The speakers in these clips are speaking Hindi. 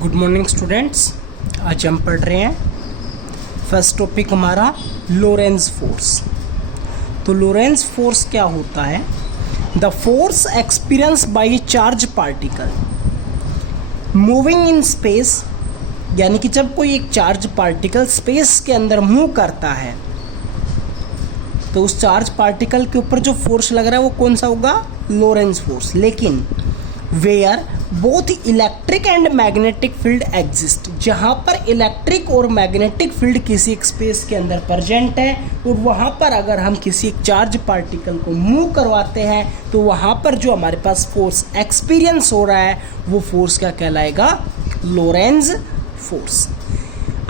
Good morning students. आज हम पढ़ रहे हैं फर्स्ट टॉपिक हमारा लोरेंज फोर्स। तो लोरेंज फोर्स क्या होता है? The force experience by charge particle moving in space, यानी कि जब कोई एक चार्ज पार्टिकल स्पेस के अंदर मूव करता है तो उस चार्ज पार्टिकल के ऊपर जो फोर्स लग रहा है वो कौन सा होगा? Lorentz force. लेकिन where both electric and magnetic field exist, जहाँ पर इलेक्ट्रिक और मैग्नेटिक फील्ड किसी एक स्पेस के अंदर प्रेजेंट है और वहाँ पर अगर हम किसी एक चार्ज पार्टिकल को मूव करवाते हैं तो वहाँ पर जो हमारे पास फोर्स एक्सपीरियंस हो रहा है वो फोर्स क्या कहलाएगा? Lorentz force.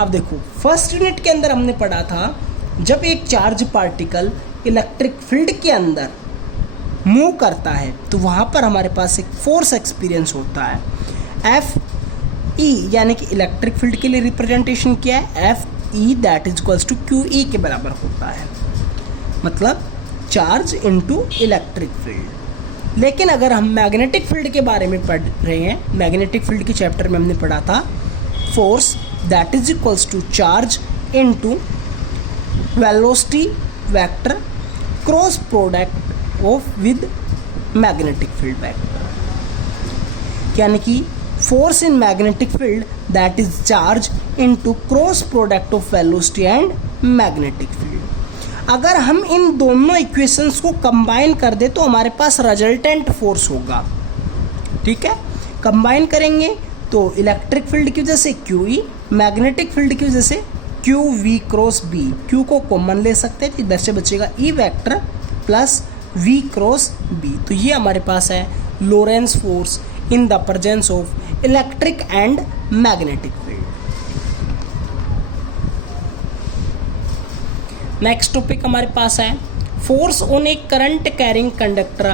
अब देखो फर्स्ट यूनिट के अंदर हमने पढ़ा था जब एक चार्ज पार्टिकल इलेक्ट्रिक फील्ड के अंदर मूव करता है तो वहाँ पर हमारे पास एक फोर्स एक्सपीरियंस होता है एफ ई, यानी कि इलेक्ट्रिक फील्ड के लिए रिप्रेजेंटेशन क्या है? F E that is equals to Q E के बराबर होता है, मतलब चार्ज इनटू इलेक्ट्रिक फील्ड। लेकिन अगर हम मैग्नेटिक फील्ड के बारे में पढ़ रहे हैं, मैग्नेटिक फील्ड के चैप्टर में हमने पढ़ा था force that is equals to charge into velocity vector cross product of with magnetic field vector, यानी कि force in magnetic field that is charge into cross product of velocity and magnetic field. अगर हम इन दोनों इक्वेशंस को कंबाइन कर दे तो हमारे पास रिजल्टेंट फोर्स होगा। ठीक है, कंबाइन करेंगे तो इलेक्ट्रिक फील्ड की वजह से क्यू ई, मैग्नेटिक फील्ड की वजह से Q V cross B. Q को कॉमन ले सकते हैं तो इधर से बचेगा E vector plus V cross B. तो ये हमारे पास है Lorentz force in the presence of electric and magnetic field. Next topic हमारे पास है force on a current carrying conductor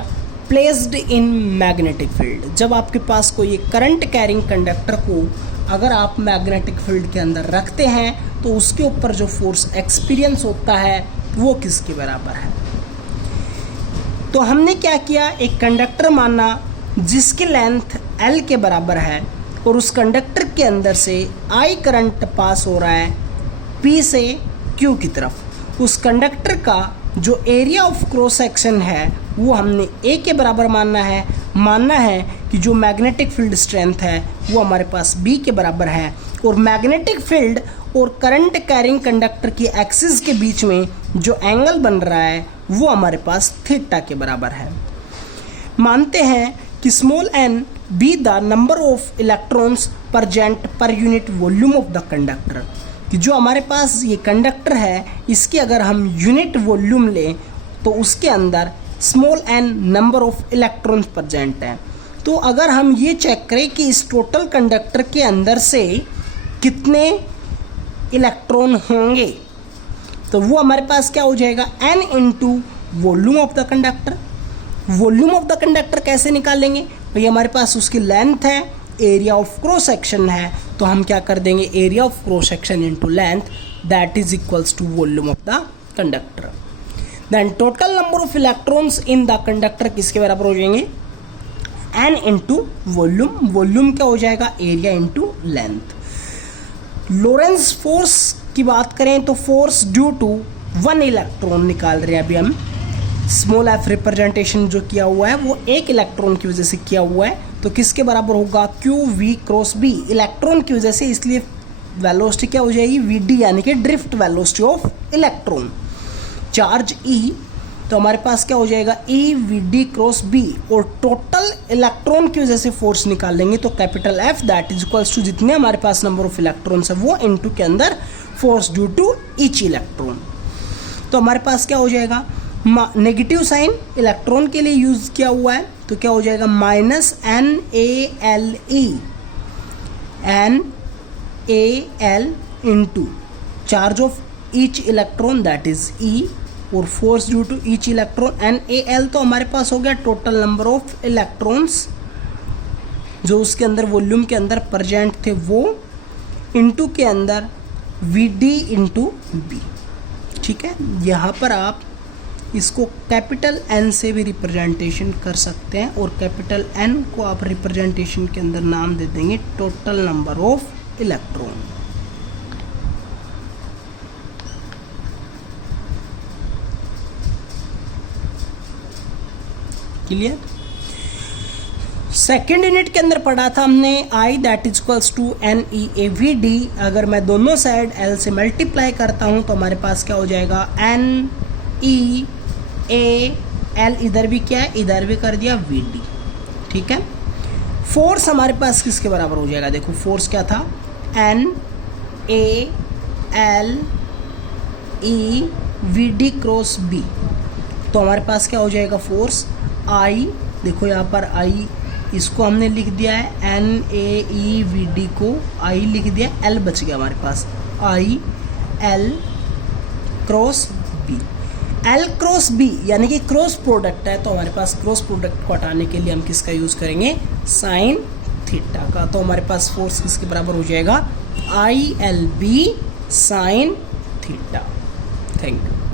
placed in magnetic field. जब आपके पास कोई एक करंट कैरिंग कंडक्टर को अगर आप मैग्नेटिक फील्ड के अंदर रखते हैं तो उसके ऊपर जो फोर्स एक्सपीरियंस होता है वो किसके बराबर है? तो हमने क्या किया, एक कंडक्टर माना जिसकी लेंथ L के बराबर है और उस कंडक्टर के अंदर से I करंट पास हो रहा है P से Q की तरफ। उस कंडक्टर का जो एरिया ऑफ क्रॉस सेक्शन है वो हमने A के बराबर मानना है कि जो मैग्नेटिक फील्ड स्ट्रेंथ है वो हमारे पास B के बराबर है और मैग्नेटिक फील्ड और करंट कैरिंग कंडक्टर की एक्सिस के बीच में जो एंगल बन रहा है वो हमारे पास थीटा के बराबर है। मानते हैं कि small n be the number of electrons present per unit volume of the conductor, कि जो हमारे पास ये कंडक्टर है इसकी अगर हम यूनिट वॉल्यूम लें तो उसके अंदर small n number of electrons present हैं। तो अगर हम ये चेक करें कि इस टोटल कंडक्टर के अंदर से कितने इलेक्ट्रॉन होंगे तो वो हमारे पास क्या हो जाएगा? n into volume of the conductor. Volume of the conductor कैसे निकालेंगे? भाई हमारे पास उसकी लेंथ है, एरिया ऑफ क्रॉस सेक्शन है, तो हम क्या कर देंगे area of cross section into length that is equals to volume of the conductor. Then total number of electrons in the conductor किसके बराबर हो जाएंगे? n into volume. वॉल्यूम क्या हो जाएगा? Area into length. Lorentz force की बात करें तो force due to one electron निकाल रहे हैं अभी हम। स्मॉल एफ रिप्रेजेंटेशन जो किया हुआ है वो एक इलेक्ट्रॉन की वजह से किया हुआ है, तो किसके बराबर होगा? Q V cross B, electron की वजह से, इसलिए वेलोसिटी क्या हो जाएगी? वी डी, यानी कि drift velocity of electron. Charge e तो हमारे पास क्या हो जाएगा? E v d cross B, और टोटल इलेक्ट्रॉन की वजह से फोर्स निकालेंगे तो capital F that is equals to जितने हमारे पास नंबर ऑफ इलेक्ट्रॉन्स है वो इनटू के अंदर force due to each electron. तो हमारे पास क्या हो जाएगा? नेगेटिव साइन इलेक्ट्रॉन के लिए यूज किया हुआ है तो क्या हो जाएगा? Minus n a l into charge of each electron that is e और force due to each electron n a l. तो हमारे पास हो गया टोटल नंबर ऑफ इलेक्ट्रॉन्स जो उसके अंदर वॉल्यूम के अंदर प्रेजेंट थे वो, इनटू के अंदर वी डी इंटू बी। ठीक है, यहाँ पर आप इसको कैपिटल एन से भी रिप्रेजेंटेशन कर सकते हैं, और कैपिटल एन को आप रिप्रेजेंटेशन के अंदर नाम दे देंगे total number of electron. Clear? Second unit के अंदर पढ़ा था हमने I that is equals to NeAVD। अगर मैं दोनों साइड L से मल्टीप्लाई करता हूं तो हमारे पास क्या हो जाएगा NeAL, इधर भी क्या है, इधर भी कर दिया VD। ठीक है। फोर्स हमारे पास किसके बराबर हो जाएगा, देखो फोर्स क्या था NaLeVD क्रॉस B। तो हमारे पास क्या हो जाएगा फोर्स I, देखो यहाँ पर I इसको हमने लिख दिया है NaEVD को I लिख दिया, L बच गया हमारे पास IL cross B। L cross B यानी कि क्रॉस प्रोडक्ट है, तो हमारे पास क्रॉस प्रोडक्ट को हटाने के लिए हम किसका यूज़ करेंगे, साइन थीटा का। तो हमारे पास फोर्स किसके बराबर हो जाएगा ILB sine theta. Thank you.